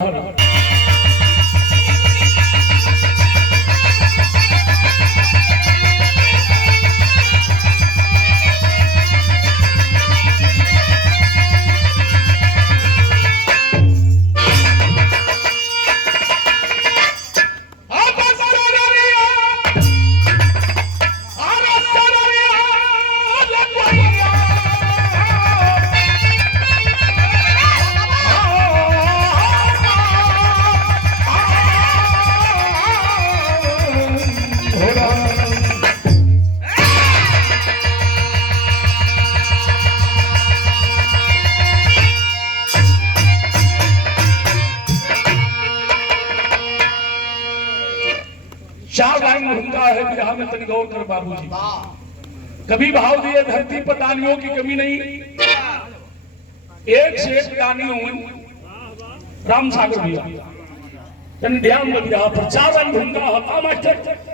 चार लाइन घूमता है बिरहा में, तनी गौर कर बाबूजी। कभी भाव दिए धरती पर दानियों की कमी नहीं, एक से एक दानी होंगे राम सागर भैया। तनी ध्यान दे बिरहा पर, चार लाइन घूमता है मास्टर।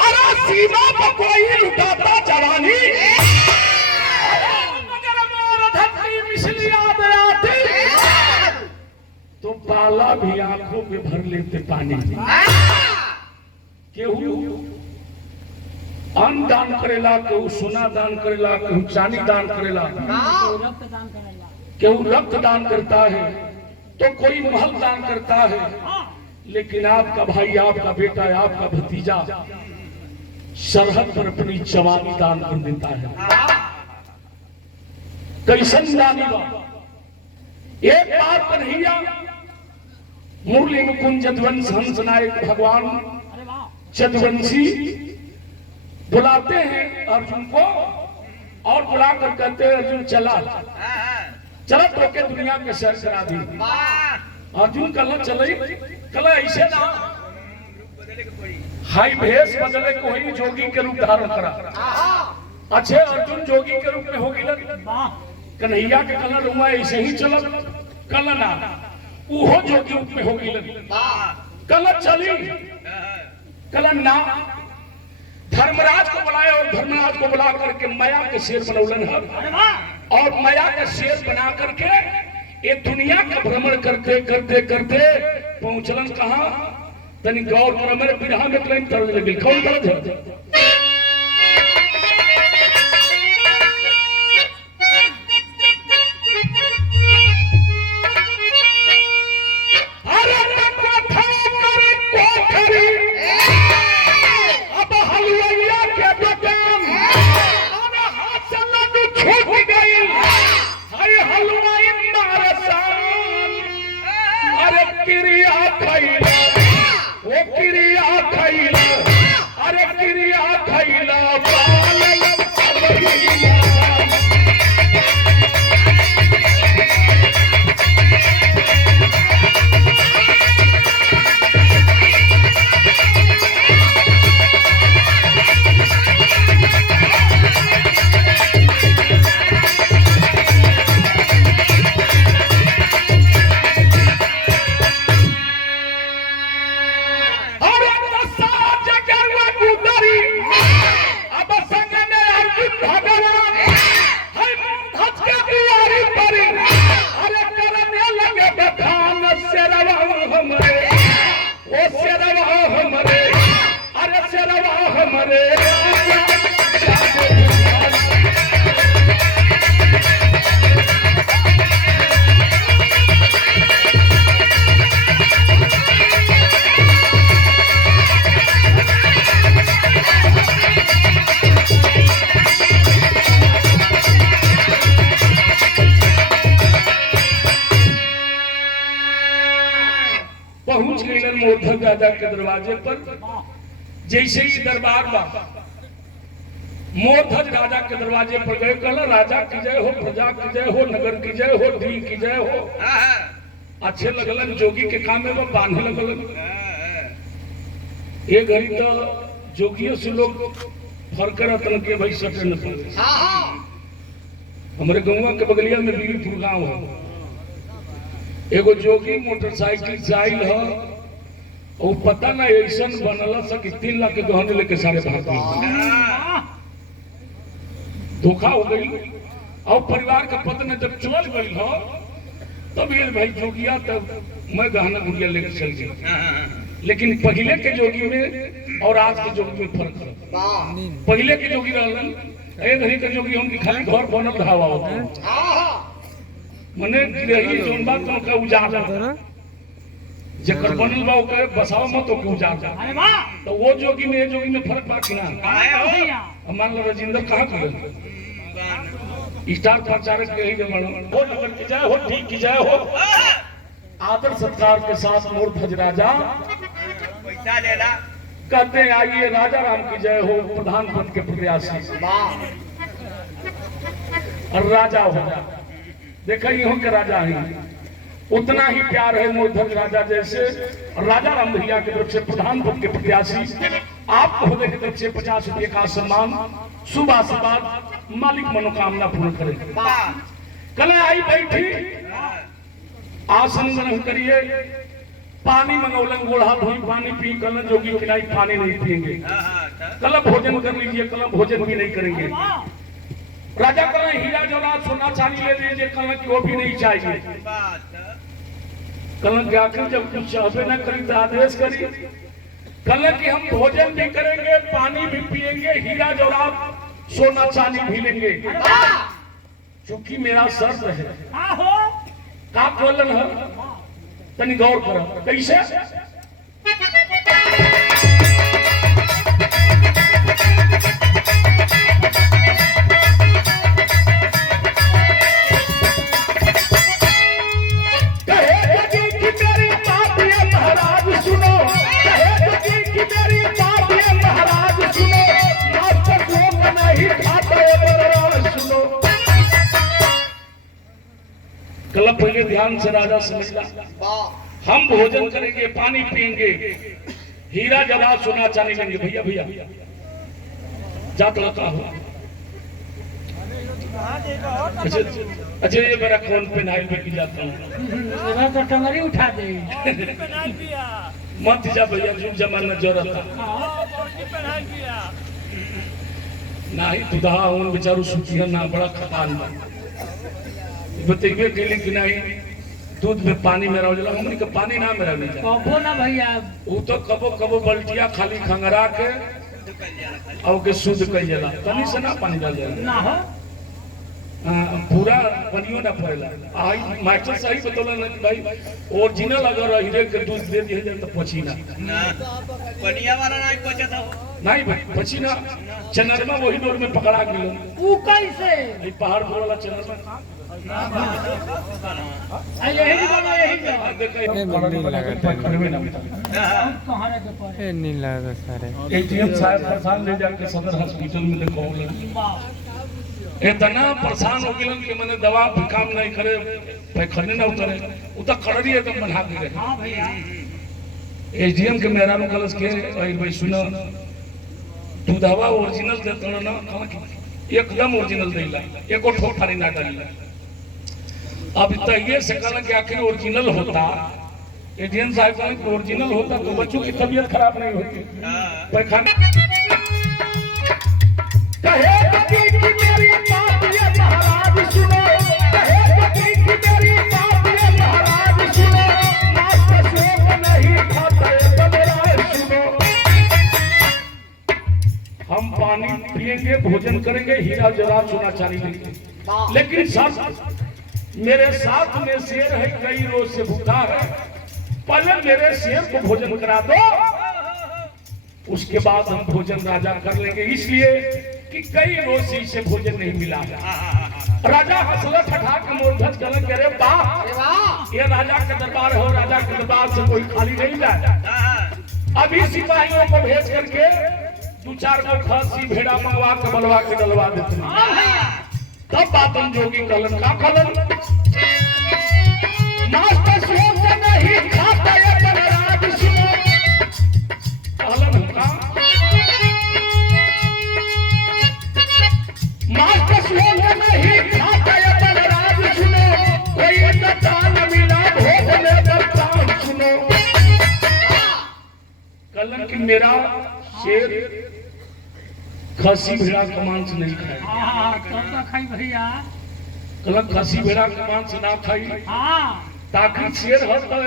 अरे सीमा पर कोई लुटाता जवानी, मगर मोर धरती मिसली याद आती, तो पाला भी आंखों में भर लेते पानी। केहू अन्न दान करेला, केहू सोना दान करेला, केहू चांदी दान करेला, केहू रक्त दान करता है, तो कोई महल दान करता है। लेकिन आपका भाई, आपका बेटा, आपका भतीजा सरहद पर अपनी जवानी दान कर देता है। कैसन दानी बा। एक बार कन्हैया मुरली मुकुंद जदवंश हंस नायक भगवान जदवंशी बुलाते हैं अर्जुन को, और बुलाकर कहते हैं अर्जुन चला चला तो के दुनिया के सैर करा दी। अर्जुन कल चले, कल ऐसे ना हाई भेष बदले को ही जोगी के रूप धारण करा। अच्छे अर्जुन जोगी के रूप में होगी लग, कन्हैया के कल रुआ ऐसे ही चल, कल ना वो जोगी रूप में होगी लग। कल चली, कल ना धर्मराज को बुलाया, और धर्मराज को बुला करके माया के शेर बनौलन है, और माया का शेर बना करके ये दुनिया का भ्रमण करते करते करते पहुंचलन कहां। तनी गौर करो, मेरे बिरहा में क्लेम करने लगे। कौन दर्द है? अब हलवाइया के दुकान हाथ से लड्डू छूट गई, अरे हलवाई अरे क्रिया खैला, वो क्रिया खैला, अरे क्रिया मूर्धज राजा के दरवाजे पर। जैसे ही दरबार बा मूर्धज राजा के दरवाजे पर गए, कहला राजा की जय हो, प्रजा की जय हो, नगर की जय हो, दी की जय हो। अच्छे लगलन, जोगी के काम में वो बांधे लगलन। ये घड़ी तो जोगियों से लोग फर्क रतन के भाई सटे न पड़े। हमारे गौवा के बगलिया में बीवीपुर गांव है, एगो जोगी मोटरसाइकिल से आयल है और पता ना ऐसा बनल सा कि 3 लाख के गहने लेके सारे भाग गए। धोखा हो गई और परिवार का पत्नी जब चल गई हो तब ये भाई जोगिया तब मैं गहना गुड़िया लेके चल गई। लेकिन पहले के जोगी में और आज के जोगी में फर्क है। पहले के जोगी रहलन घड़ी के जोगी हम खाली घर बनल ढावा होता मने रही जोन बात तो का उजाला जेकर बनल बा ओके बसाव मत ओके उजाला। अरे वाह, तो वो जोगी में ये जोगी में फर्क बा कि ना? मान लो राजेंद्र कहां गए स्टार प्रचारक के ही जमाना हो, नगर की जय हो, ठीक की जय हो। आदर सत्कार के साथ मूर्धज राजा पैसा लेला कहते हैं आइए राजा राम की जय हो, प्रधान पद के प्रत्याशी और राजा हो जा। देखा यूं के राजा है, उतना ही प्यार है मूर्धज राजा जैसे राजा राम भैया की तरफ से प्रधान पद के प्रत्याशी आपको होने की तरफ से 50 रुपये का सम्मान, शुभ आशीर्वाद, मालिक मनोकामना पूर्ण करे। कल आई बैठी आसन ग्रहण करिए, पानी मंगौलन, गोढ़ा धोई पानी पी, कल जोगी खिलाई पानी नहीं पिएंगे, कल भोजन कर लीजिए, कल भोजन भी नहीं करेंगे। राजा कल हीरा जवाहरात सोना चांदी ले लीजिए, कल की वो भी नहीं चाहिए। कल जाकर जब कुछ चाहबे न करी तो आदेश करी, कल की हम भोजन भी करेंगे, पानी भी पिएंगे, हीरा जवाहरात सोना चांदी भी लेंगे, क्योंकि मेरा शर्त है। का बोलन है तनी गौर करो कैसे? कल पहले ध्यान से राजा समझ ला, हम भोजन करेंगे, पानी पिएंगे, हीरा जवाहरात सोना चांदी लेंगे। भैया भैया जात लगा हो, अच्छा ये मेरा कौन पेनाइल में की जाता है तो टंगरी उठा दे मत जा भैया, जुग जमाना जरूरत नहीं दुधा उन बेचारू सुखिया ना बड़ा खतान बतेबे के लिए कि नहीं दूध में पानी में रह जाला, हमनी के पानी ना में रहने जा कबो ना भैया, वो तो कबो कबो बल्टिया खाली खंगरा के और के शुद्ध कर जाला, तनी से ना पानी डाल जाला ना हो, पूरा बनियो ना पड़ेला। आई मास्टर सही बतौला ना भाई ओरिजिनल अगर हीरे के दूध दे दिए जाए तो पची ना बनिया वाला नहीं पचता हो नहीं भाई, पची ना। चनरमा वही डोर में पकड़ा गेलो, ऊ कैसे ई पहाड़ पर वाला चनरमा यही बाबा यही नहीं लगा सारे एटीएम साहब परेशान ले जाके सदर हॉस्पिटल में देखो, इतना परेशान हो गए कि मैंने दवा भी काम नहीं करे, पैखाने ना उतरे, उतर खड़री एकदम बना के रहे। हां भैया एटीएम के मेरा नु कलस के भाई सुनो तू दवा ओरिजिनल देता ना, एकदम ओरिजिनल देला, एको ठोक फाड़ी ना डाली। अब तहिए से कहला कि आखिर ओरिजिनल होता, एटीएम साहब कहला कि ओरिजिनल होता तो बच्चों की तबीयत खराब नहीं होती। पैखाना कहे कि मेरी बात ये महाराज सुनो, कहे कि मेरी बात ये महाराज सुनो, मास्टर शोक नहीं खाता ये मेरा सुनो। हम पानी पिएंगे, भोजन करेंगे, हीरा जवाहरात सोना चांदी लेंगे, लेकिन सब मेरे साथ में शेर है, कई रोज से भूखा है, पहले मेरे शेर को भोजन करा दो, उसके बाद हम भोजन राजा कर लेंगे, इसलिए कि कई रोज से इसे भोजन नहीं मिला है। राजा हंसला ठठा के मूर्धज गलत करे वाह ये राजा का दरबार हो, राजा के दरबार से कोई खाली नहीं जाए। अभी सिपाहियों को भेज करके 2-4 को खसी भेड़ा मंगवा के बलवा के डलवा देते हैं। तब बातन जोगी कलन का कलन मास्टर सोच नहीं खाता ये बलराज सुनो कलन का मास्टर सोच नहीं खाता ये बलराज सुनो कोई दान मिला भोग में दान सुनो कलन की मेरा शेर खसी भेड़ा का मांस नहीं खाए खाई भैया कल खसी भेड़ा का मांस ना खाई ताकि शेर हो तो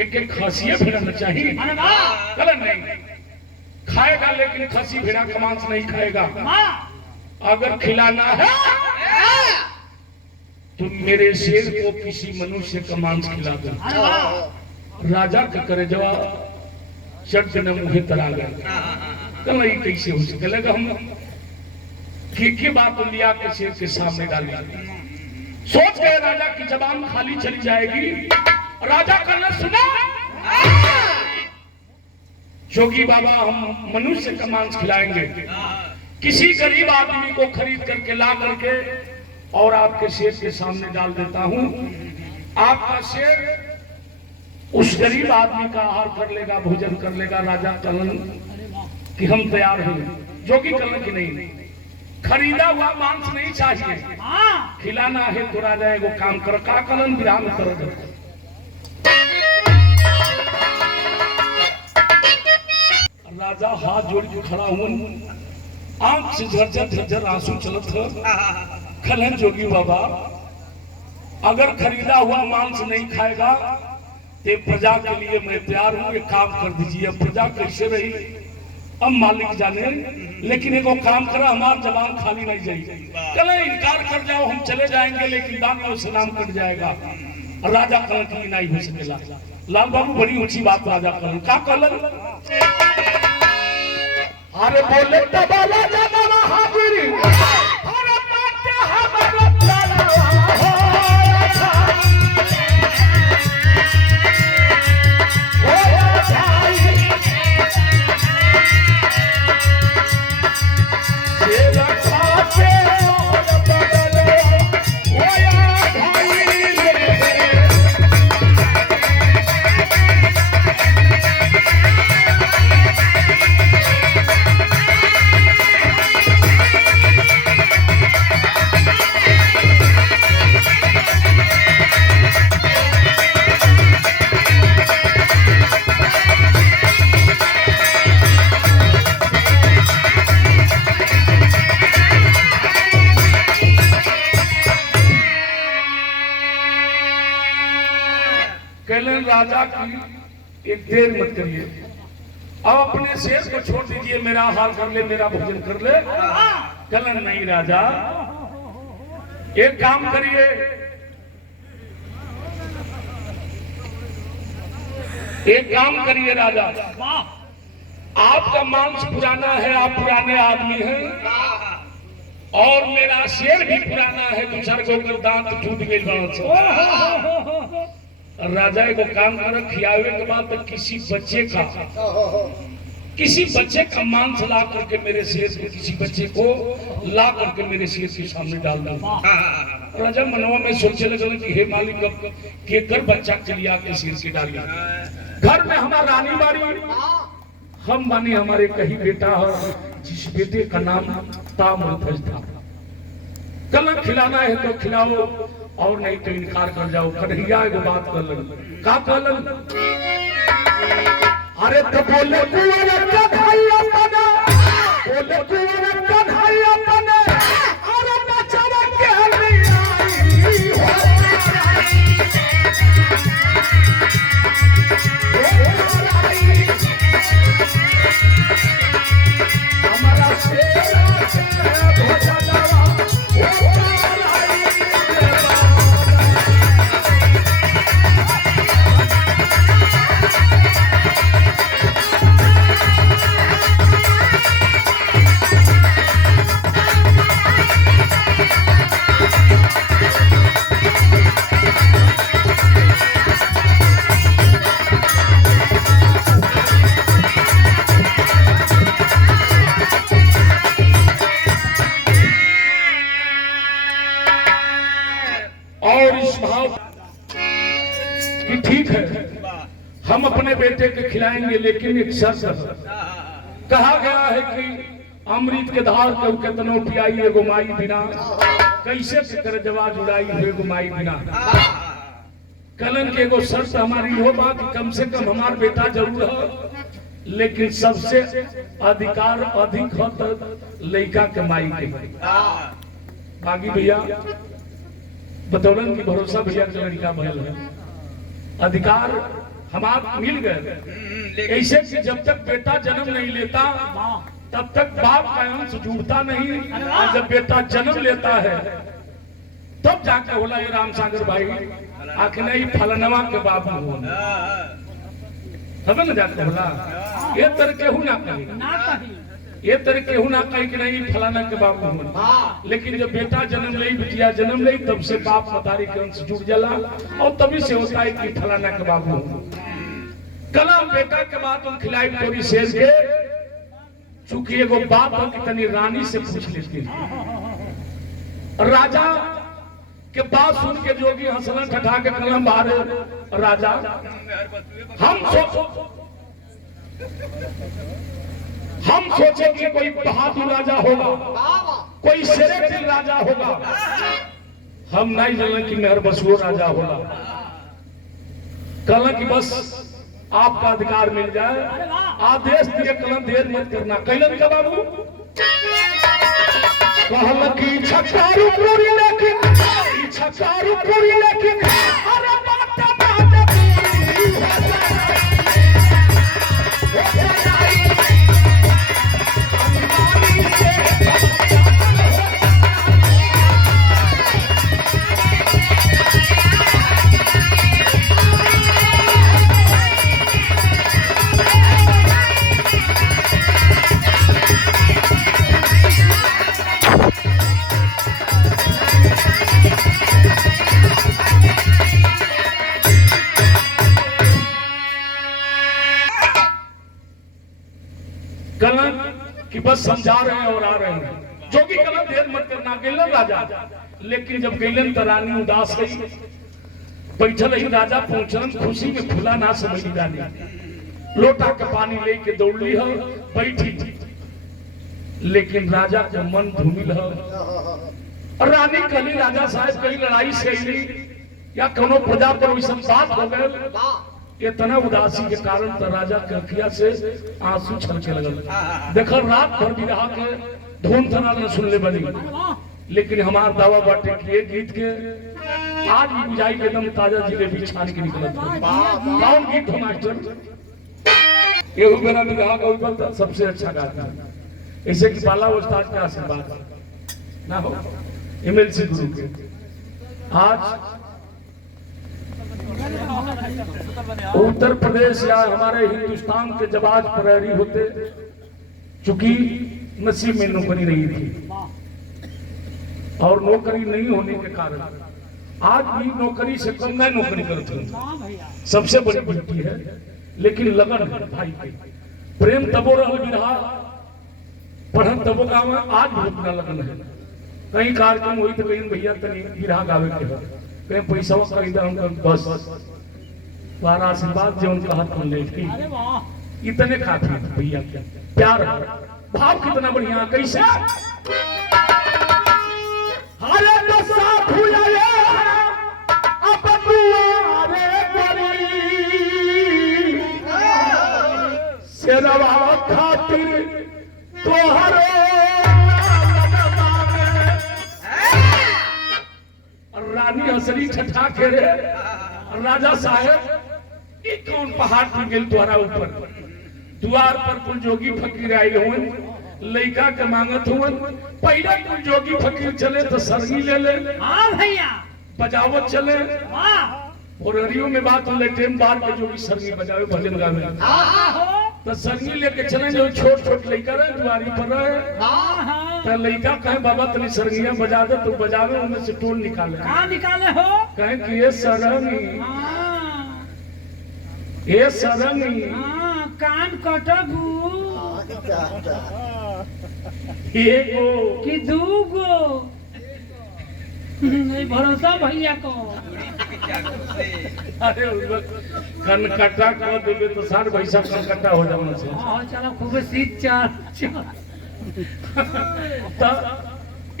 एक खसी भेड़ा न चाहिए कल नहीं खाएगा लेकिन खसी भेड़ा का मांस नहीं खाएगा। अगर खिलाना है तो मेरे शेर को किसी मनुष्य का मांस खिला दो। राजा का करे जवाब चट न मुहे तरा गया कल कैसे हो सकेगा। हम की बात लिया के शेर के सामने डाली सोच गए राजा की जबान खाली चली जाएगी। राजा कल सुना जोगी बाबा हम मनुष्य का मांस खिलाएंगे, किसी गरीब आदमी को खरीद करके ला करके और आपके शेर के सामने डाल देता हूं। आपका शेर उस गरीब आदमी का आहार कर लेगा, भोजन कर लेगा। राजा कलन कि हम तैयार हैं। जोगी कलन की नहीं, खरीदा हुआ मांस नहीं चाहिए, खिलाना है तो राजा एगो काम कर का कलन विराम कर दो। राजा हाथ जोड़ के खड़ा हुआ, आंख से झरझर झरझर आंसू चलत है। कलन जोगी बाबा अगर खरीदा हुआ मांस नहीं खाएगा तो प्रजा के लिए मैं तैयार हूँ, एक काम कर दीजिए। प्रजा कैसे रही अब मालिक जाने, लेकिन एगो काम करा हमार जबान खाली नहीं जाएगी। कल इनकार कर जाओ हम चले जाएंगे लेकिन दानियों से नाम कट जाएगा। राजा कलन की नहीं हो सकेला। लाल बाबू बड़ी ऊंची बात राजा कलन का कलन अरे बोले तबाला जाना हाजिरी अरे बात हमारा ताला हो राजा की एक देर मत करिए, अब अपने शेर को छोड़ दीजिए, मेरा हाल कर ले, मेरा भोजन कर ले। कलन नहीं राजा, एक काम करिए, एक काम करिए राजा, आपका मांस पुराना है, आप पुराने आदमी हैं और मेरा शेर भी पुराना है, 2-4 गो दांत टूट गए। राजा को काम कर खियावे के बाद तो किसी बच्चे का मांस ला करके मेरे शेर को, किसी बच्चे को ला करके मेरे शेर के सामने डाल दो। राजा मनवा में सोचे लगे कि हे मालिक केकर बच्चा के लिया के शेर के डालिए। घर में हमारा रानी बारी, हम माने हमारे कहीं बेटा हो जिस बेटे का नाम ताम्रध्वज था। कल खिलाना है तो खिलाओ और नहीं तो इनकार कर जाओ। कन्हैया एगो बात कर लन का कहलन अरे तो बोले कुंवर कन्हैया अपना, बोले कुंवर कन्हैया अपना अरे बचावा के हमारा शेरा और इस भाव कि ठीक है हम अपने बेटे के खिलाएंगे, लेकिन एक शर्त है। कहा गया है कि अमृत के धार के केतनो पियाई एगो माई बिना, कैसे कर जवा जुड़ाई हुए गो माई बिना। कलन के एगो शर्त हमारी हो बात, कम से कम हमार बेटा जरूर है, लेकिन सबसे अधिकार अधिक हो तो लड़का के माई के। बागी भैया बतौलन की भरोसा भैया के लड़का भयल है, अधिकार हमार मिल गए। ऐसे कि जब तक बेटा जन्म नहीं लेता तब तक बाप का अंश जुड़ता नहीं, और जब बेटा जन्म लेता है तब जाके होला ये राम सागर भाई आखिर नहीं फलनवा के बाबू हो तब न जाके होला। ये तरह केहू ना कही, ये तरह केहू ना कही कि नहीं फलाना के बाबू हो, लेकिन जब बेटा जन्म ले बिटिया जन्म ले तब से बाप मतारी के अंश जुड़ जाला, और तभी से होता है कि फलाना के बाबू हो। कलम बेटा के बाद हम खिलाई थोड़ी शेर के, चूंकि एगो बाप कितनी रानी से पूछ लेती। राजा के बात सुन के जोगी हंसना ठठा के कलम बाहर, राजा हम सोचे कि कोई बहादुर राजा होगा, कोई शेरे दिल राजा होगा, हम नहीं जाने कि मेहर बसुओ राजा होगा। कल की बस आपका अधिकार मिल जाए, आदेश दिए कलम देर मत करना। कैलन का बाबू कहल की छक्कारू पूरी लेकिन छक्कारू पूरी लेकिन अरे बात बात कलम कि बस समझा रहे हैं और आ रहे हैं। जो भी कलम देर मत करना। गैलन राजा, लेकिन जब गैलन तो रानी उदास गई, बैठल ही राजा पहुंचलन, खुशी में खुला ना समझी रानी, लोटा के पानी लेके दौड़ली है बैठी, लेकिन राजा के मन धूमिल है। और रानी कहली राजा साहब कहीं लड़ाई से या कोनो प्रजा पर वैसा बात हो गए, इतना उदासी के कारण तो राजा के अखिया से आंसू छलके लगल। देखल रात भर भी रहा के धूम थना न सुन ले बनी, लेकिन हमार दावा बाटे कि ये गीत के आज भी बुझाई के एकदम ताजा जिलेबी छान के निकलत। कौन गीत हो मास्टर? ये मेरा विवाह का ऊपर सबसे अच्छा गाता है, ऐसे कि बाला उस्ताद का आशीर्वाद ना हो एमएलसी गुरु के। आज उत्तर प्रदेश या हमारे हिंदुस्तान के जब आज प्रहरी होते, चूंकि नसीब में नौकरी नहीं थी और नौकरी नहीं होने के कारण आज भी नौकरी से कम मैं नौकरी करता हूँ। सबसे बड़ी ड्यूटी है, लेकिन लगन है भाई के। प्रेम तबो रहल बिरहा, पढ़न तबो गाँव, आज भी उतना लगन है। कहीं कार्यक्रम हुई तो कहीं भैया तनी बिरहा गावे के है, कहीं पैसा खरीदा हम बस बार आशीर्वाद जो उनका हाथ में ले, इतने काफी भैया के प्यार भाव कितना बढ़िया। कैसे हरे दशा भुलाए अब दुआरे परी, शेरवा खातिर तोहरे रानी हंसली ठठा के रे राजा साहब ये कौन पहाड़ पर गेल द्वारा ऊपर, द्वार पर कुल जोगी फकीर आए हुए, लड़का के मांगत हुए। पहले कुल जोगी फकीर चले तो सरगी ले ले, हाँ भैया बजावत चले, और हरियो में बात हो टेम बार के जोगी सरगी बजावे भजन गावे, तो सरगी लेके चले जो छोट छोट लड़का रहे द्वारी पर रहे, तो लड़का कहे बाबा तनी सरगिया बजा दे, तो बजावे उनमें से टोन निकाले। कहाँ निकाले हो? कहे कि ये सरंगी, ये सरंगी कान कटबू, एगो कि दूगो, नहीं भरोसा भैया को। अरे कनकट्टा कर देबे तो 60 पैसा कनकट्टा हो जाना चाहिए। हाँ चलो खूब सीट चार तो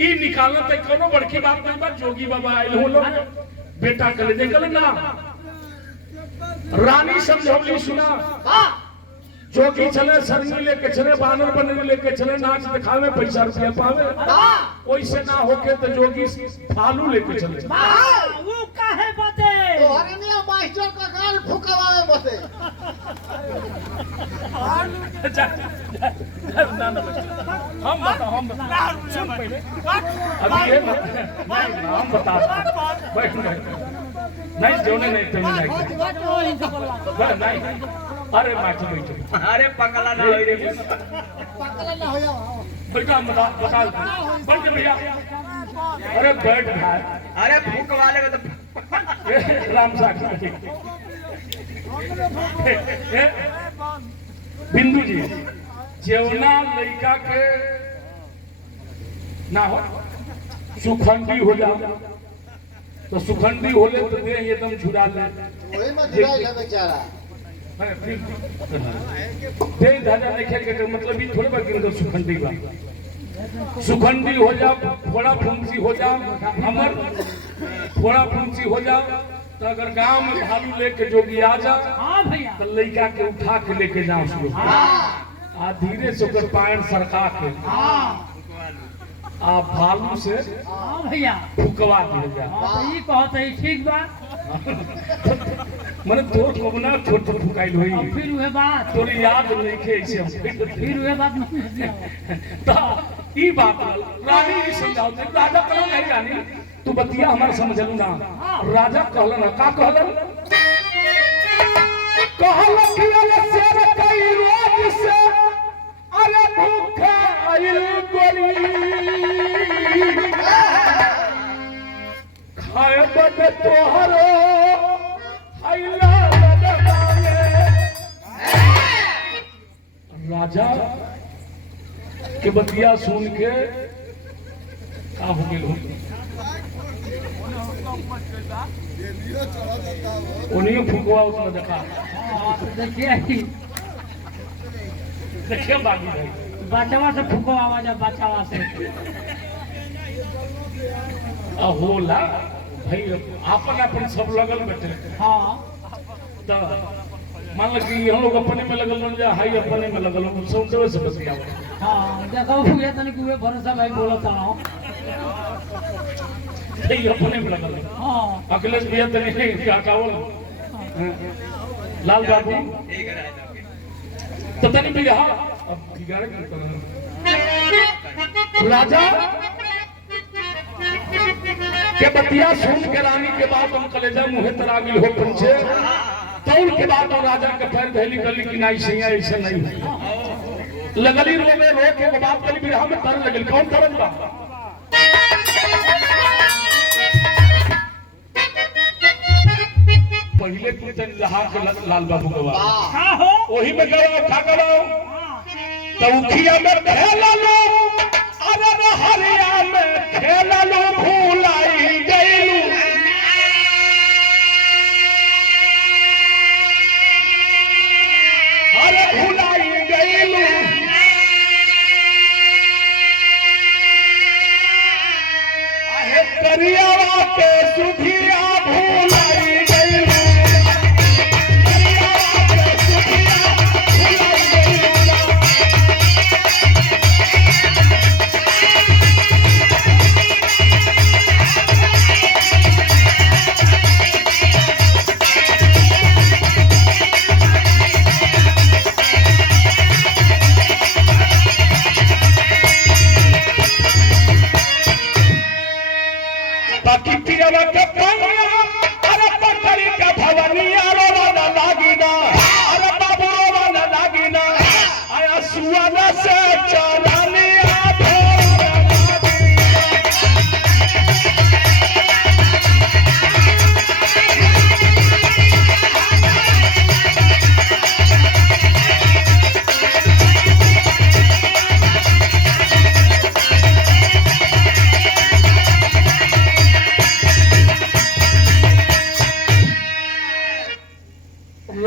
ई निकालना तो कोनो बड़की बात नहीं बा। जोगी बाबा आइल हो लोग बेटा के ले देखल ना रानी समझौली सुना जोगी चले सरनी लेके चले बानर बने लेके चले नाच दिखावे पैसा रुपया पावे वैसे ना होके तो जोगी फालू लेके चले वो काहे बाते तोहरे में मास्टर का गाल फुकवावे बसे हम बता सुन पहले अभी ये नहीं हम बता बैठ नहीं जोने नहीं तुम नहीं अरे माची बैठो अरे पकला ना होई रे पकड़ ना होया बेटा बता बैठ भैया अरे बैठ भाई अरे भूख वाले का तो राम साक्षी बिंदु जी जेवना लड़का के ना हो सुखंडी हो जाओ तो सुखंडी होले तो देह एकदम झुरा ले ओए में गिराई है बेचारा दे धाजा नहीं खेल के मतलब ये थोड़े बाकी मतलब सुखंडी बा सुखंडी हो जाओ थोड़ा फुंसी हो जाओ हमर थोड़ा फुंसी हो जाओ तो अगर गांव में भालू लेके जोगी आ जाओ हाँ भैया तो लड़का के उठा के लेके जाओ शुरू आ धीरे से ओकर पायन सरका के आ भालू से हाँ भैया फुकवा दिया जाए हाँ तो ये कहत है ठीक बा मने तोर कोबना छोट फुकाइल होई और फिर वह बात तोरी याद नहीं के ऐसे फिर वह बात नहीं ता ई बात रानी ई समझाओ दे राजा कहलो नहीं रानी तू बतिया हमार समझलू ना राजा कहलो ना का कहलो कहलो कि अरे शेर कई रोज से अरे भूखा आइल गोरी खाए बदे तोहरो आइला बदमाने राजा के बतिया सुन के का हो गेल उन्हीं फुकवा उसमें देखा हाँ तो देखिए देखिए बागी भाई बचवा से फूको आवाज है बचवा से होला भाई आपन अपन सब लगल बैठे हाँ तो मान लो कि हम लोग अपने में लगल रह जा हाई अपने में लगल हम सब से बतिया हाँ देखो भैया तनिक हुए भरोसा भाई बोलत रहो ये अपने में लगल हाँ अखिलेश भैया तने क्या कावल लाल बाबू ठीक है तो तने भी यहाँ अब बिगाड़े क्यों राजा के बतिया सुन के रानी के बाद हम कलेजा मुहे तरागिल हो पंचे तौल के बाद हम राजा के पैर धैली गली कि नहीं सैया ऐसे नहीं लगली रोने रो के बात कली बिरहा में कर लगल कौन करन बा पहले कुतन लहा के लाल बाबू गवा हाँ हो वही में गवा खा गवा तो उखिया में खेला लो अरे हरिया में खेला लो भूलाई गईलू अरे भूलाई गईलू आहे करिया के सुखिया भूलाई गईलू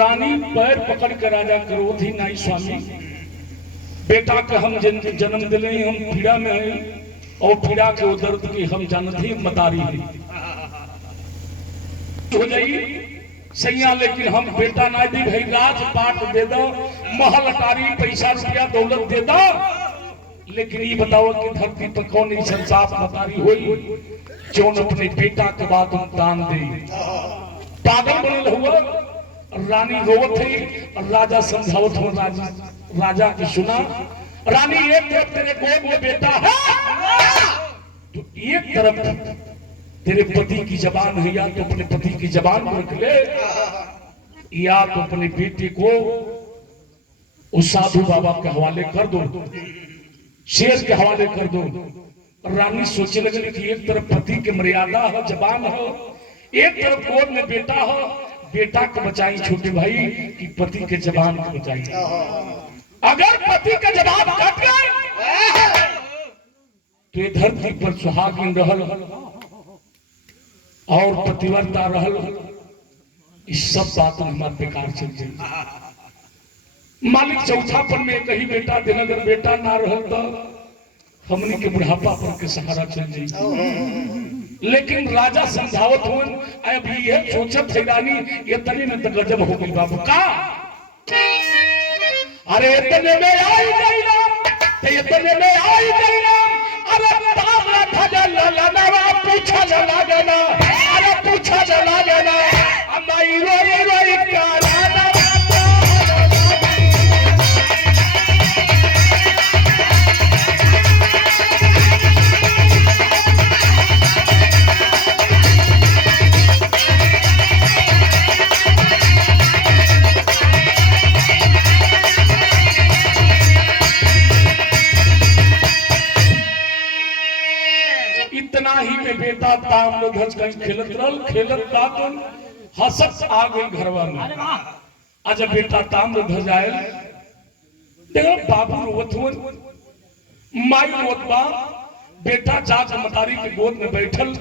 रानी पैर पकड़ के राजा क्रोध ही नाई स्वामी, बेटा के हम जन्म दिले हम पीड़ा में है और पीड़ा के वो दर्द की हम जानते ही मतारी है हो जाई सैया, लेकिन हम बेटा ना दी भाई, राजपाट दे दो, महल अटारी पैसा रुपया दौलत दे दो, लेकिन ये बताओ कि धरती पर कौन ही संसार मतारी हुई जो अपने बेटा के बाद दान दे। पागल बनल हुआ, रानी रोवत है, राजा समझावत हो, राजा की सुना, रानी एक तरफ तेरे गोद में बेटा है तो एक तरफ तेरे पति की जबान है, या तो अपने पति की जबान को रख ले या तो अपने बेटे को उस साधु बाबा के हवाले कर दो, शेर के हवाले कर दो। रानी सोचने लगी कि एक तरफ पति की मर्यादा हो, जबान हो, एक तरफ गोद में बेटा हो, बेटा को बचाई छोटे भाई कि पति के जबान को बचाई। अगर पति का जबान कट गए तो ये धरती पर सुहागिन रहल और पतिव्रता रहल, इस सब बातों हमारे बेकार चल जाए। मालिक चौथापन में कही बेटा दिन, अगर बेटा ना रहल तो हमने के बुढ़ापा पर के सहारा चल जाए। लेकिन राजा समझावत हुन, अब ये सोचत है रानी, ये तनी में तो गजब हो गई बाबू का, अरे इतने में आई गई ना, तो इतने में आई गई ना, अरे ताला था ललनवा पूछा जला गना, अरे पूछा जला गना, अम्माई रोई रोई क्या राना ही में बेटा ताम धज कहीं खेलत बातन हसत आ गई घरवा में। आज बेटा ताम धज आए, देखो बाबू रोवत हुन, माई रोवत बा, बेटा जाकर मतारी के गोद में बैठल,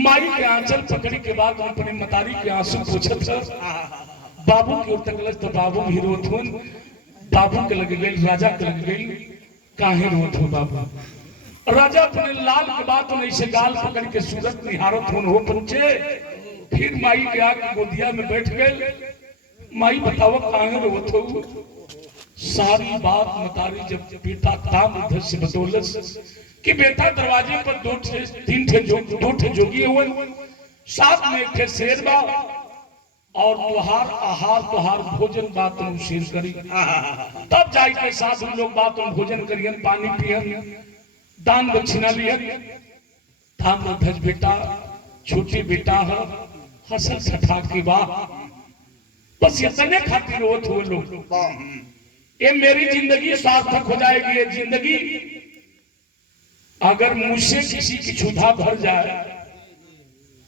माई के आंचल पकड़ी के बाद अपनी मतारी के आंसू पोछत बाबू की ओर तकलस तो बाबू भी रोवत हुन, बाबू के लग गई, राजा के लग गई, काहे रोवत हो बाबू। राजा अपने लाल के बाद ऐसे गाल पकड़ के सूरत निहारत हो पंचे, फिर माई के आके गोदिया में बैठ गए। माई बताओ काहे रोवत हो। सारी बात मतारी जब बेटा ताम से बतौलस कि बेटा दरवाजे पर दो ठे जोगी हुए, साथ में एक शेर बा और तुहार आहार तुहार भोजन बात शेर करी, तब जाई के साथ हम लोग बात भोजन करियन, पानी पियन, दान दक्षिणा लिया। ताम्रध्वज बेटा छोटी बेटा है, हसल सठा की बात, बस इतने खातिर रोत हुए लोग, ये मेरी जिंदगी सार्थक हो जाएगी। ये जिंदगी अगर मुझसे किसी की क्षुधा भर जाए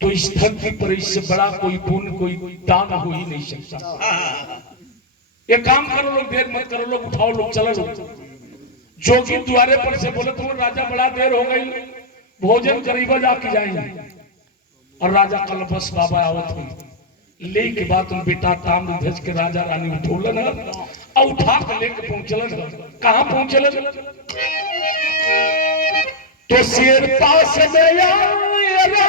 तो इस धरती पर इससे बड़ा कोई पुण्य कोई दान हो ही नहीं सकता। ये काम करो लोग, देर मत करो लोग, उठाओ लोग, चलो लोग। जोगी द्वारे पर से बोले तुम राजा बड़ा देर हो गई, भोजन करीबा जाके जाएंगे। और राजा कल बस बाबा आवत हुई, ले के बाद तुम बेटा ताम्रध्वज के राजा रानी उठोलन और उठा के लेके पहुंचलन। कहां पहुंचलन तो शेर पास में आए राजा,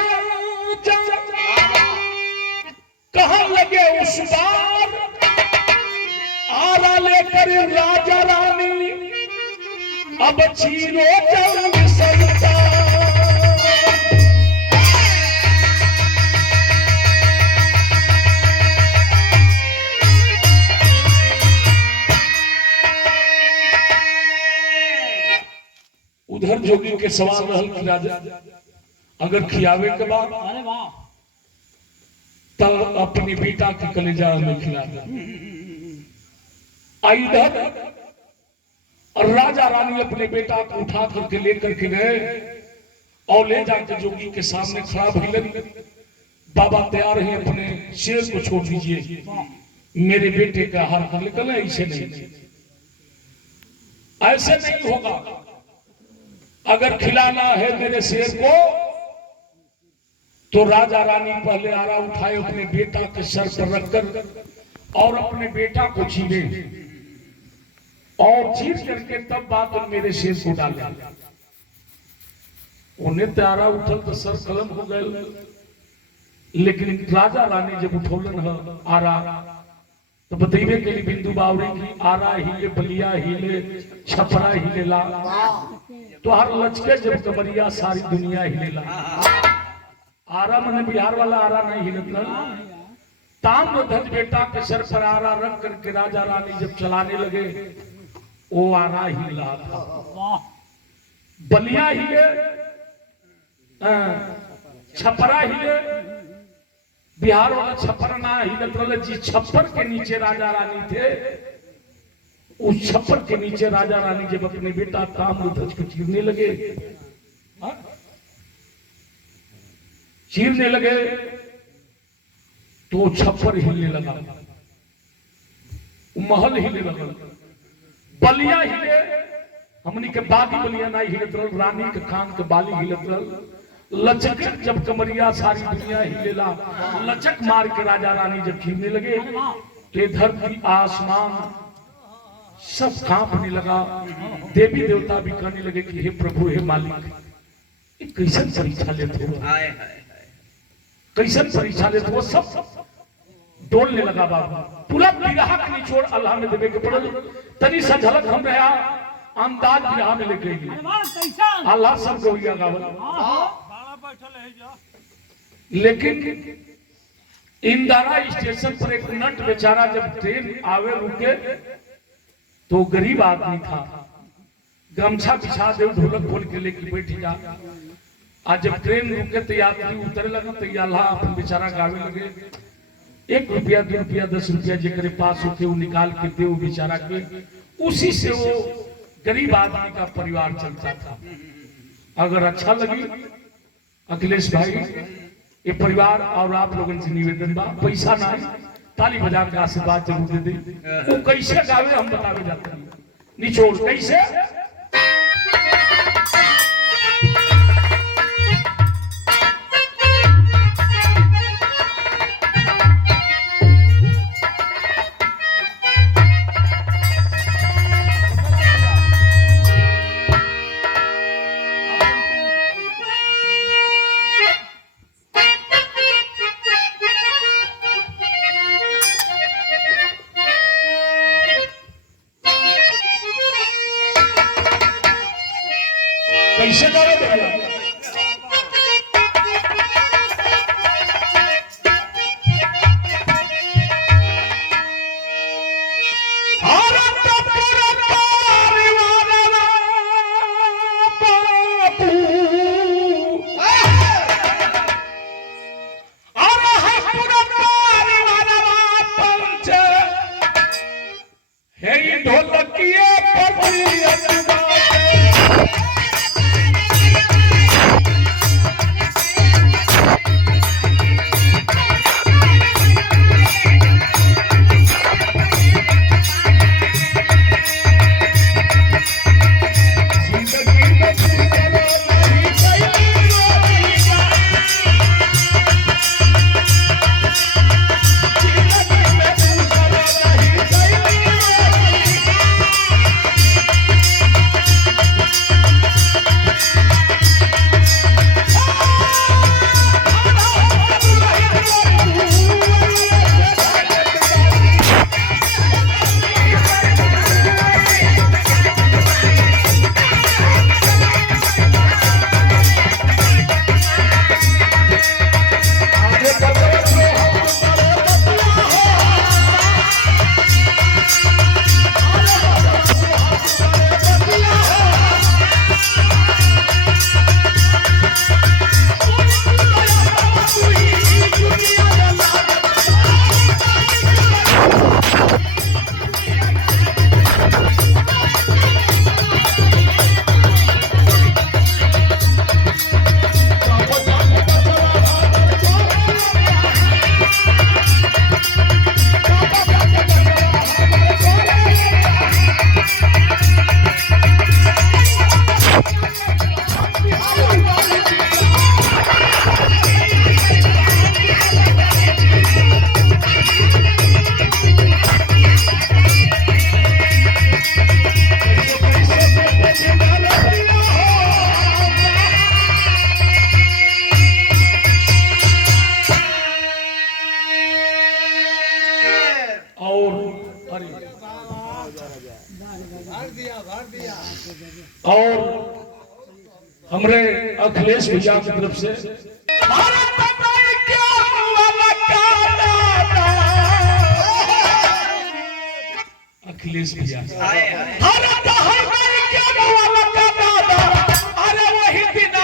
कहां लगे उस बार आरा लेकर राजा रानी, अब चीरो जंग सलता। उधर जोगी के सवाल रहल कि राजा अगर खियावे के बाद तब अपनी बेटा के कलेजा में खिला दे। इधर और राजा रानी अपने बेटा को उठा करके लेकर के गए और ले जाकर जोगी के सामने खड़ा भइलन। बाबा तैयार हैं, अपने शेर को छोड़ दीजिए, मेरे बेटे का हार कर निकल। ऐसे नहीं, ऐसे नहीं होगा। अगर खिलाना है मेरे शेर को तो राजा रानी पहले आरा उठाए, अपने बेटा के सर पर रखकर और अपने बेटा को चीरे और चीर करके तब बात उन मेरे शेर को डाले। उन्हें त्यारा उठल तो सर कलम हो गए, लेकिन राजा रानी जब उठौलन है आरा तो बतईबे के लिए बिंदु बावरी की आरा हिले, बलिया हिले, छपरा हिले ला, तो हर लचके जब कमरिया सारी दुनिया हिले ला। आरा मैंने बिहार वाला आरा नहीं हिलता, ताम्रध्वज बेटा के सर पर आरा रख करके राजा रानी जब चलाने लगे वो आरा हिला था। बलिया हिले, छपरा हिले, बिहार वाला छप्पर ना हिलत रहे। जिस छप्पर के नीचे राजा रानी थे उस छप्पर के नीचे राजा रानी जब अपने बेटा ताम्रध्वज को चीरने लगे, चीरने लगे तो छप्पर हिलने लगा, महल हिले लगा, बलिया हिले, हमनी के बागी बलिया ना हिलत रह, रानी के खान के बाली हिलत रह। लचक जब कमरिया सारी दुनिया हिलेला, लचक मार के राजा रानी जब खीरने लगे तो धरती आसमान सब कांपने लगा। देवी देवता भी कहने लगे कि हे प्रभु हे मालिक, ये कैसन परीक्षा लेते हो, कैसन परीक्षा लेते हो। सब डोलने लगा बाबा, पूरा बिरहा के निचोड़ अल्लाह ने देवे के पड़ल। तनी सा झलक हम रहा अंदाज बिरहा में लेके गई, अल्लाह सबको हुआ गावल। लेकिन इंदिरा स्टेशन पर एक नट बेचारा जब ट्रेन आवे रुके तो गरीब आदमी था, गमछा बिछा दे, ढोलक खोल के लेके बैठ जा। आज जब ट्रेन रुके तो यात्री उतरे लगा तो अल्लाह अपन बेचारा गावे लगे। 1 रुपया 2 रुपया 10 रुपया जेकरे पास होके वो निकाल के दे, वो बेचारा के उसी से वो गरीब आदमी का परिवार चलता था। अगर अच्छा लगी अखिलेश भाई, ये परिवार और आप लोगों से निवेदन बा, पैसा ना है, ताली बजा के आशीर्वाद जरूर दे दे। वो कैसे गावे हम बतावे जाते हैं, निचोड़ कैसे। और हमरे अखिलेश भैया की तरफ से अखिलेश भैया अरे वही दिन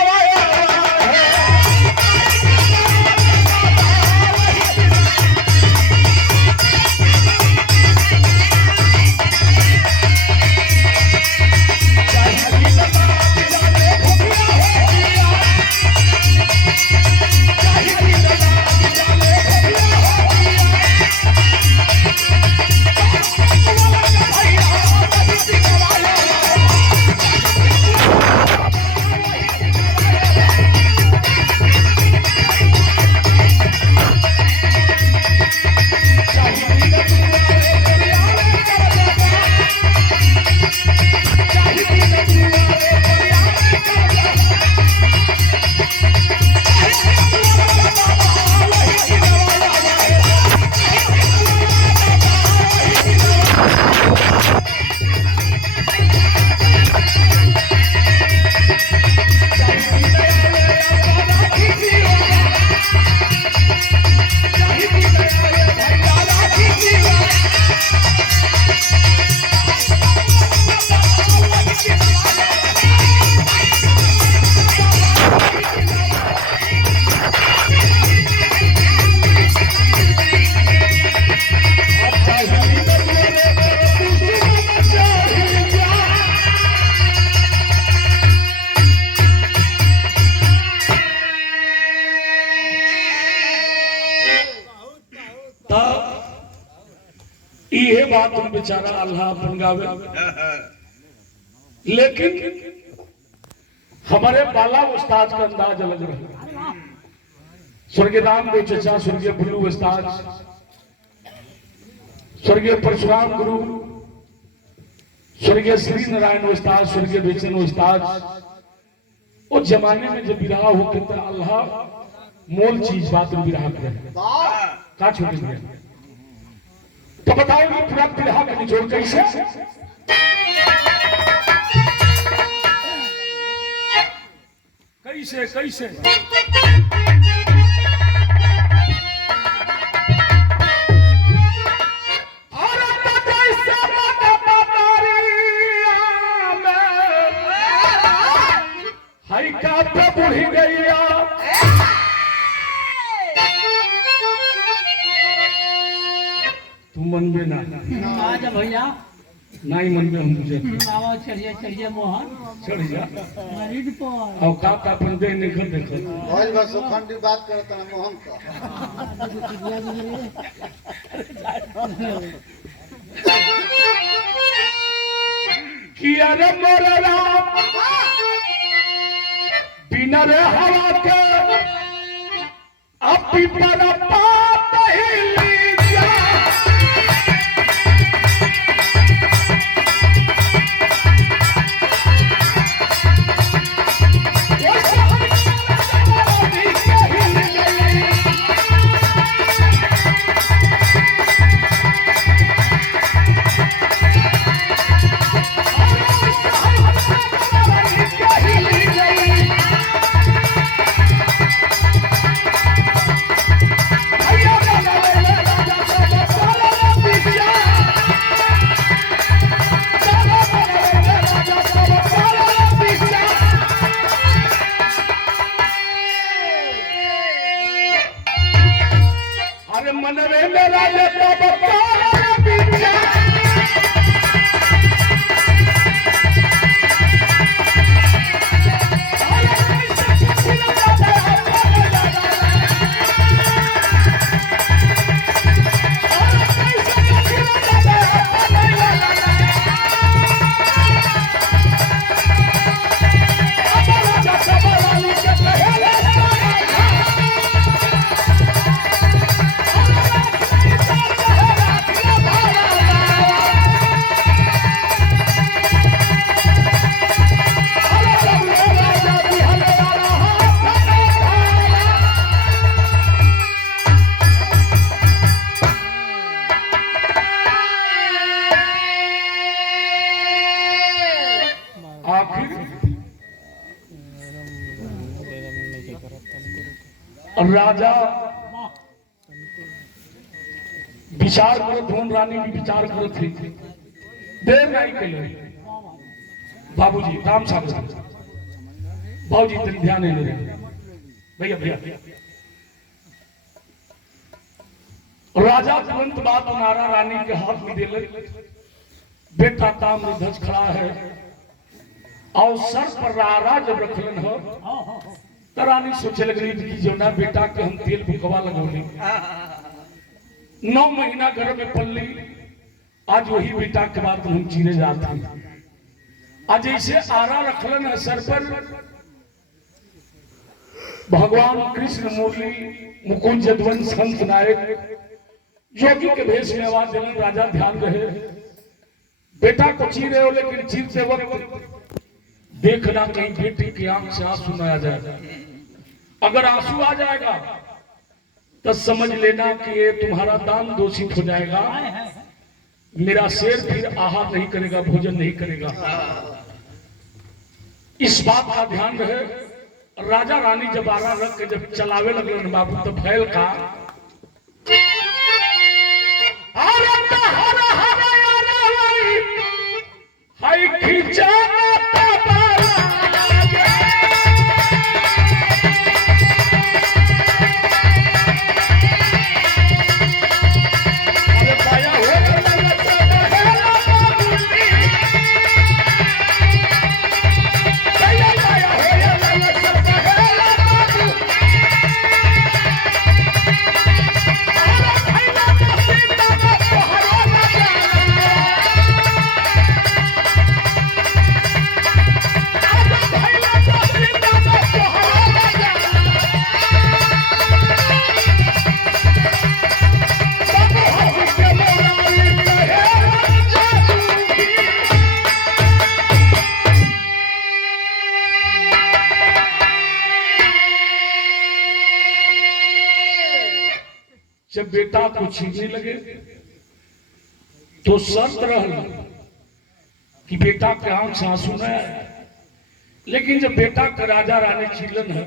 ये बात हम बेचारा अल्लाह अपन गावे, लेकिन हमारे बाला उस्ताद का अंदाज अलग रहा। स्वर्गीय रामदेव चचा, स्वर्गीय बुल्लू उस्ताद, स्वर्गीय परशुराम गुरु, स्वर्गीय श्री नारायण उस्ताद, स्वर्गीय बेचन उस्ताद, उस जमाने में जब विराह होते थे अल्लाह मोल चीज बात विराह करे का छोटे तो बताओ कि पूरा विराह का निचोड़ कैसे? कैसे कैसे बुढ़ी गैया तू मन में ना आजा भैया नहीं मन में हम मुझे आवा चढ़िया चढ़िया मोहन चढ़ जा मरीज पर और का अपन दे निकल देखो आज बस खंडी बात करता है मोहन का कि अरे मोरे राम बिना रे हवा के अपनी पर पात ही जा मनवे मेरा ले तो बता बिचा राजा विचार करत धोन रानी भी विचार करत थी देर नहीं कही बाबूजी राम साहब बाबूजी तेरी ध्यान नहीं रहे भैया भैया राजा तुरंत बात नारा रानी के हाथ में दे बेटा ताम्रध्वज खड़ा है और सर पर रारा जब रखलन हो तो रानी सोचे लगली कि जो ना बेटा के हम तेल बुकवा लगौली 9 महीना घर में पल्ली आज वही बेटा के बाद हम चीरे जाते हैं आज ऐसे आरा रखलन है सर पर भगवान कृष्ण मुरली मुकुंद जदवंत संत नायक योगी के भेष में आवाज दिलन राजा ध्यान रहे बेटा को चीरे हो लेकिन चीरते वक्त देखना कहीं बेटी की आंख से आंसू न आ जाए अगर आंसू आ जाएगा तो समझ लेना कि ये तुम्हारा दान दूषित हो जाएगा मेरा शेर फिर आहार नहीं करेगा भोजन नहीं करेगा इस बात का ध्यान रहे राजा रानी जब आरा रख के जब चलावे लगलन बाबू तो भैल का हाय खींचा जब बेटा को छीनने लगे तो शर्त रहा कि बेटा के आंख से आंसू न आए लेकिन जब बेटा का राजा रानी छीलन है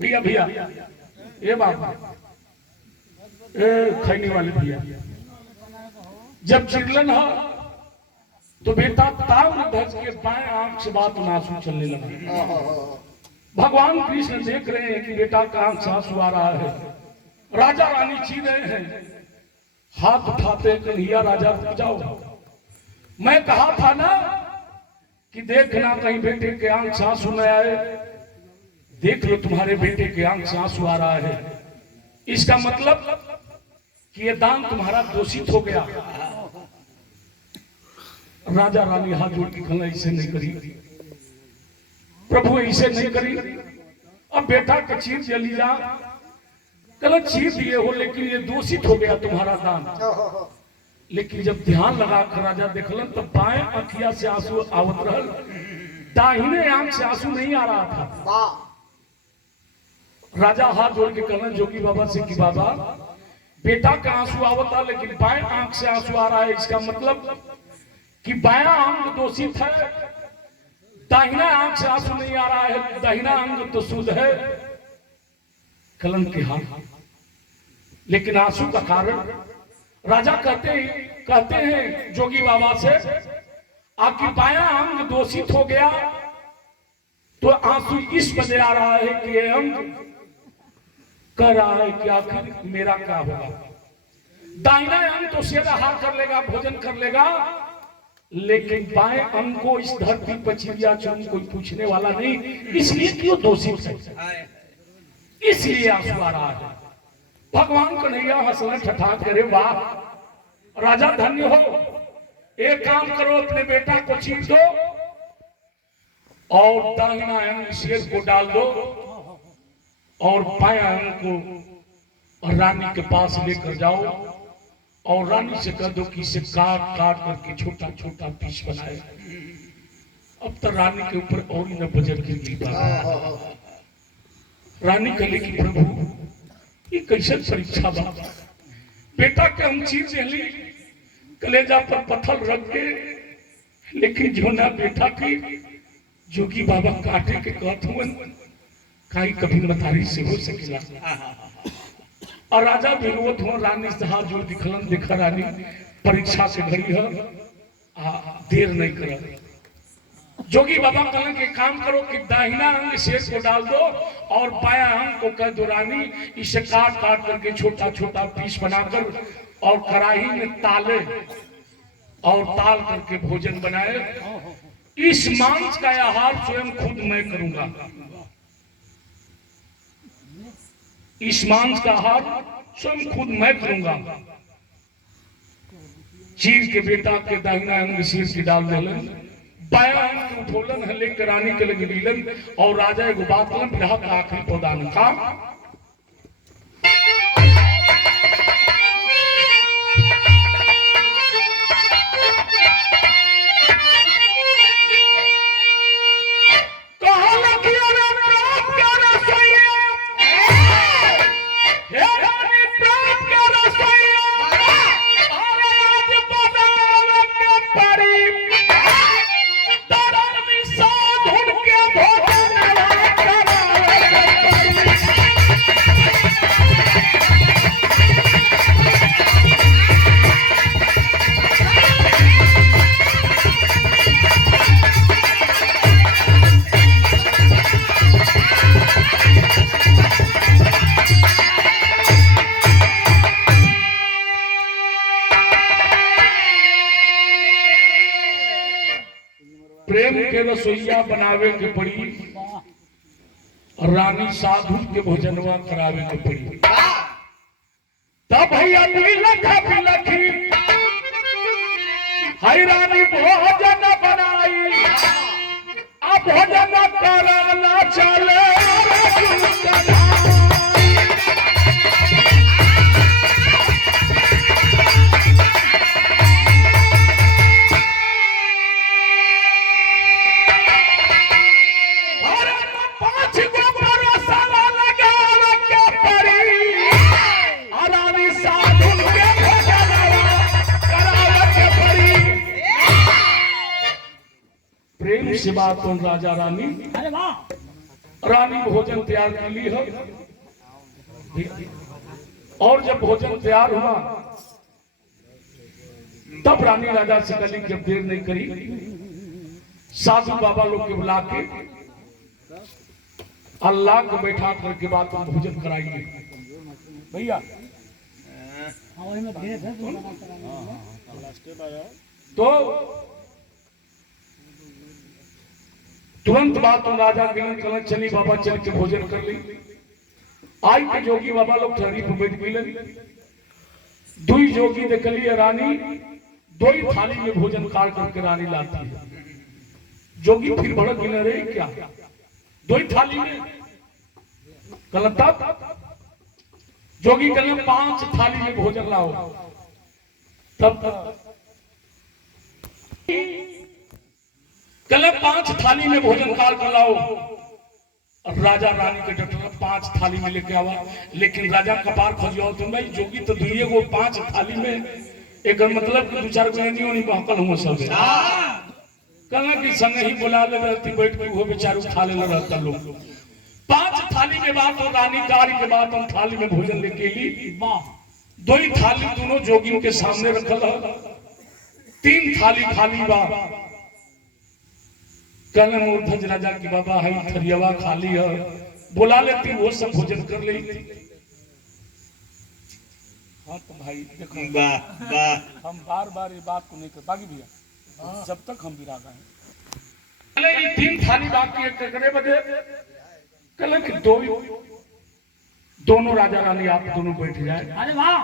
भैया भैया ये बाबा खैनी वाले भैया जब चिरलन है तो बेटा ताम्रध्वज के बाएं आंख से बात आंसू चलने लगा भगवान कृष्ण देख रहे हैं कि बेटा का आंख से आंसू आ रहा है राजा रानी ची रहे हैं हाथ उठाते कन्हैया राजा रुक जाओ मैं कहा था ना कि देखना कहीं बेटे के आंख से आंसू न आए देख लो तुम्हारे बेटे के आंख से आंसू आ रहा है इसका मतलब कि ये दान तुम्हारा दूषित हो गया राजा रानी हाथ जोड़ के कहना ऐसे नहीं करी प्रभु ऐसे नहीं करी अब बेटा का चीर जली जा गलत चीज दिए हो लेकिन ये दूषित हो गया तुम्हारा दान लेकिन जब ध्यान लगा कर राजा देखलन तो बाएं आंखिया से आंसू आवत रहल दाहिने आंख से आंसू नहीं आ रहा था राजा हाथ जोड़ के कहलन जोगी बाबा से कि बाबा बेटा का आंसू आवता लेकिन बाएं आंख से आंसू आ रहा है इसका मतलब कि बायां अंग दोषित है दाहिना आंख से आंसू नहीं आ रहा है दाहिना अंग तो शुद्ध है कलम के हाथ लेकिन आंसू का कारण राजा कहते हैं जोगी बाबा से आपकी बायां अंग दूषित हो गया तो आंसू इस वजह आ रहा है कि ये अंग कह रहा है कि आखिर मेरा क्या होगा दाहिना अंग तो सेवा आहार कर लेगा भोजन कर लेगा लेकिन बाएं अंग को इस धरती पर चिड़िया चुन कोई पूछने वाला नहीं इसलिए क्यों दोषित है इसलिए आंसू आ रहा है भगवान कन्हैया हंसना ठठा करे वाह राजा धन्य हो एक काम करो अपने बेटा को चीर दो और दाहिना अंग शेर को डाल दो और बायां अंग को रानी के पास लेकर जाओ और रानी से कह दो कि इसे काट काट करके छोटा छोटा पीस बनाए अब तो रानी के ऊपर और ही न बजर गिर गई रानी कहले कि प्रभु ये कैसे परीक्षा बा बेटा के हम चीर देली कलेजा पर पत्थर रख के लेकिन जो ना बेटा की जोगी बाबा काटे के कहत हुए काई कभी मतारी से हो सकेला और राजा भी रोत हो, रानी से हाथ जोड़ दिखलन, देखा रानी परीक्षा से घड़ी है, देर नहीं कर। जोगी बाबा कहलन के काम करो कि दाहिना अंग शेर को डाल दो और बाया अंग को कह दो रानी इसे काट काट करके छोटा छोटा पीस बनाकर और कढ़ाई में ताले और ताल करके भोजन बनाए। इस मांस का आहार स्वयं खुद मैं करूंगा। इस मांस का आहार स्वयं खुद मैं करूंगा। चीर के बेटा के दाहिना अंग शेर की डाल देलन, बाया अंग के उठोलन है लेकर रानी के लगे लीलन। और राजा एगो बात कलन, विरह का आखिरी पौदान का प्रेम के रसोईया बनावे के पड़ी, रानी साधु के भोजनवा करावे के पड़ी। तब भैया बिलखी हाय रानी भोजन बनाई, अब भोजन कराना चले से बात तो राजा रानी, अरे वाह, रानी भोजन तैयार कर ली है। और जब भोजन तैयार हुआ तब रानी राजा से कली जब देर नहीं करी, साधु बाबा लोग के बुला के अल्लाह को बैठा करके बात हम भोजन कराएंगे भैया। तो तुरंत बात हम राजा के चली बाबा चल के भोजन कर ली। आई के जोगी बाबा लोग ठहरी पर बैठ मिलन, दुई जोगी देखली रानी दो ही थाली में भोजन काट करके रानी लाती है। जोगी फिर भड़क गिने रहे क्या, दो ही थाली में गलता। जोगी कहले 5 थाली में भोजन लाओ। तब कहले 5 थाली में भोजन काट कर लाओ। राजा रानी के डटना 5 थाली में लेके आवा, लेकिन राजा कपार खजियाओ तुम भाई जोगी तो दुइये को 5 थाली में, एक मतलब कि 2-4 गहनी होनी बहकल हुआ सब कहना कि संग ही बुला ले रहती बैठ के वो बेचारू खा ले रहता लोग। 5 थाली के बाद और रानी गाड़ी के बाद हम थाली में भोजन लेके ली। दो ही थाली दोनों जोगियों के सामने रखल है, 3 थाली खाली बा। कहना मूर्धज राजा की बाबा है थरियावा खाली है, बुला लेती वो सब भोजन कर लेती। हाँ तो भाई देखो हम बार बार ये बात को नहीं कर पाएंगे भैया जब तक हम विरागा हैं। 3 थाली बाकी एक करे बदे कल कि दोनों राजा रानी आप दोनों बैठ जाए। अरे वाह,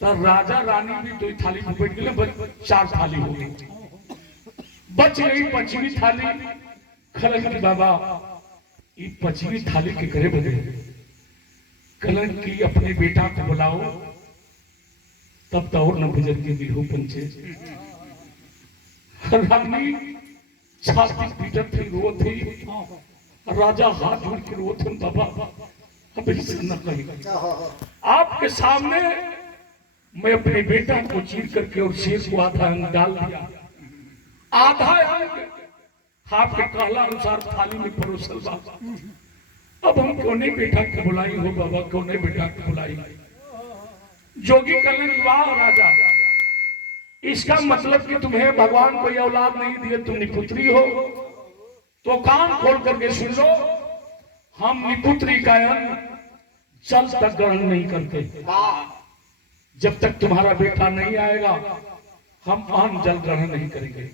तो राजा रानी भी 2 थाली में बैठ गए, 4 थाली हो गई। बच गई 5वीं थाली। खलन की बाबा ये 5वीं थाली के करे बदे कलन की अपने बेटा को बुलाओ, तब तो और न भजन के बिहू पंचे। रानी छाती पीटत थी, रो थी। राजा हाथ जोड़ के रो थे, बाबा अब ऐसा न कही। आपके सामने मैं अपने बेटा को चीर करके और शेर को आधा अंग डाल दिया, आधा अंग आपके कहला अनुसार थाली में परोसल बा। अब हम क्यों नहीं बेटा के बुलाई हो बाबा, क्यों नहीं बेटा के बुलाई। जोगी कलन वाह राजा, इसका मतलब कि तुम्हें भगवान कोई औलाद नहीं दिए, तुम निपुत्री हो। तो कान खोल करके सुन लो, हम निपुत्री का अन्न जल तक ग्रहण नहीं करते। जब तक तुम्हारा बेटा नहीं आएगा हम अन्न जल ग्रहण नहीं करेंगे।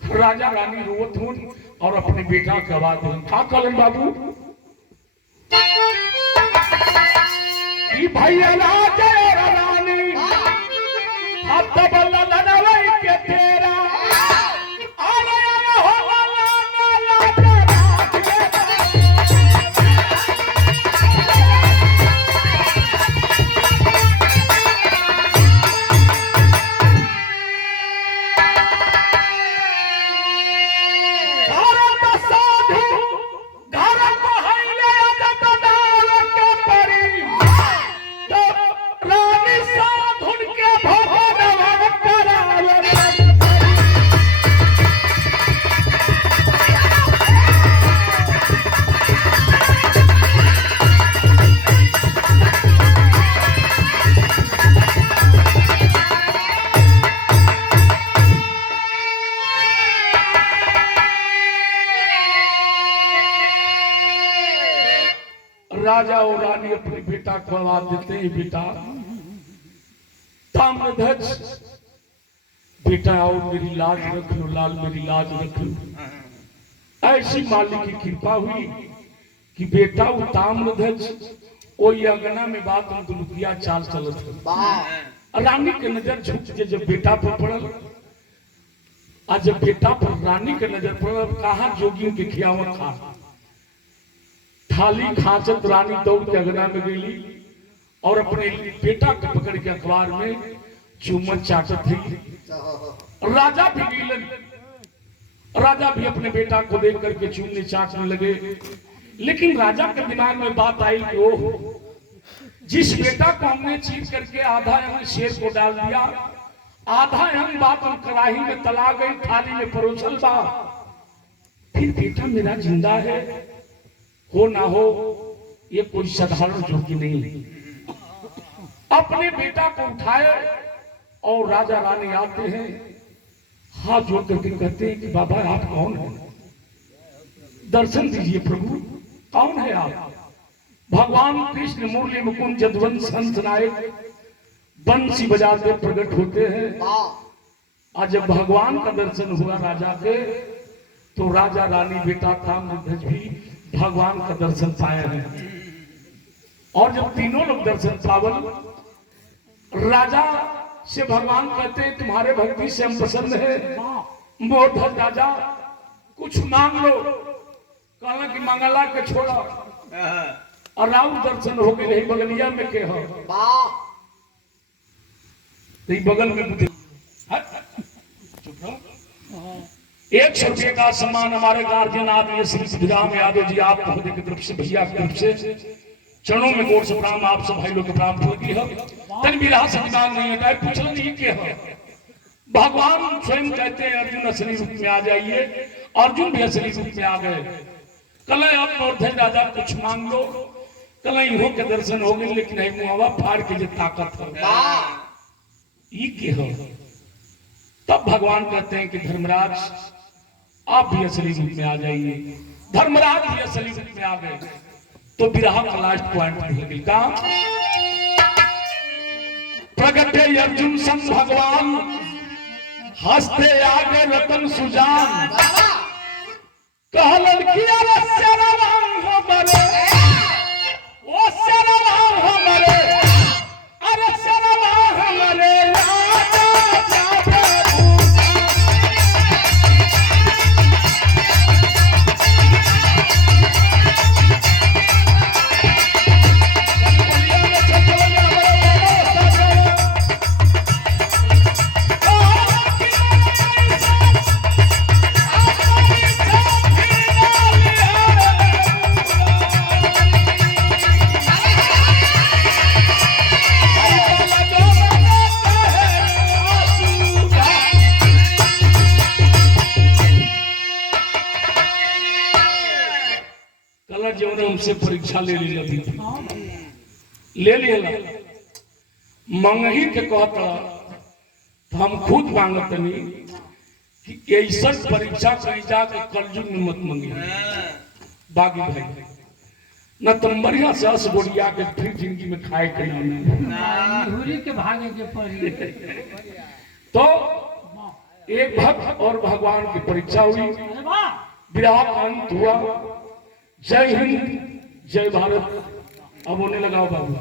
राजा रानी रोवत हूं और अपने बेटा की आवाज हूं, क्या कलन बाबू कि भैया राजा रानी अब तो बल्ला लड़ाई के तेरा अरे हो राजा और रानी अपने बेटा को आवाज देते हैं, बेटा ताम्रध्वज बेटा आओ, मेरी लाज रख लो, लाल मेरी लाज रख लो। ऐसी मालिक की कृपा हुई कि बेटा वो ताम्रध्वज कोई अंगना में बात हम दुलुकिया चाल चलत। रानी के नजर झुक के जब बेटा पर पड़ल, आज जब बेटा पर रानी के नजर पड़ल, कहा जोगियों के खियावत खा थाली खाचत रानी दौड़ के अंगना में गई और अपने बेटा को पकड़ के अखबार में चुम्बन चाटत थी। राजा भी गिलन, राजा भी अपने बेटा को देख करके चूमने चाटने लगे। लेकिन राजा के दिमाग में बात आई कि ओह, जिस बेटा को हमने चीर करके आधा अंग शेर को डाल दिया, आधा अंग बात हम कढ़ाई में तला गई, थाली में परोसल बा, फिर बेटा मेरा जिंदा है, हो ना हो ये कोई साधारण जोगी नहीं। अपने बेटा को उठाए और राजा रानी आते हैं, हाथ जोड़ करके कहते हैं कि बाबा आप कौन हैं, दर्शन दीजिए प्रभु, कौन है आप। भगवान कृष्ण मुरली मुकुंद जदवंश हंस नायक बंसी बजाते प्रकट होते हैं। आज जब भगवान का दर्शन हुआ राजा के, तो राजा रानी बेटा ताम्रध्वज भी भगवान का दर्शन पाए हैं। और जब तीनों लोग दर्शन पावन, राजा से भगवान कहते हैं तुम्हारे भक्ति से हम प्रसन्न है, मोहध्वज राजा कुछ मांग लो। कहला कि मंगला के छोड़ा और राउर दर्शन हो गए, बगलिया में के हो बगल में बुद्धि। 100 रुपये का सम्मान हमारे गार्जियन आदि श्री सिद्धराम यादव जी आप महोदय की तरफ से, भैया की तरफ से चरणों में गोर से प्रणाम, आप सब भाई लोग के प्राप्त होती है। तन भी रहा से दिमाग नहीं हटाए, पूछना नहीं के है। भगवान स्वयं कहते हैं अर्जुन असली रूप में आ जाइए, अर्जुन भी असली रूप में आ गए। कल आप मोहध्वज राजा कुछ मांग लो, कल इहो के दर्शन हो गए, लेकिन नहीं मुआवा फाड़ के जो ताकत हो के हो। तब भगवान कहते हैं कि धर्मराज आप भी असली रूप में आ जाइए। धर्मराज भी असली रूप में आ गए। तो विरह का लास्ट पॉइंट मिलता, प्रगटे अर्जुन संग भगवान, हंसते आगे रतन सुजान, कहलन कि अरे शरणाम हमरे, ओ शरणाम हमरे, अरे शरणाम हमरे से परीक्षा ले ली लगी थी ले लिया मंगही के कहता तो हम खुद मांगत नहीं कि ऐसा परीक्षा कहीं जाके कलयुग में मत मंगी बागी भाई न तुम बढ़िया से अस बोलिया के फिर जिंदगी में खाए के नाम धूरी के भागे के पड़ी तो एक भक्त और भगवान की परीक्षा हुई अरे वाह विराट अंत हुआ जय हिंद जय भारत अब होने लगा बाबू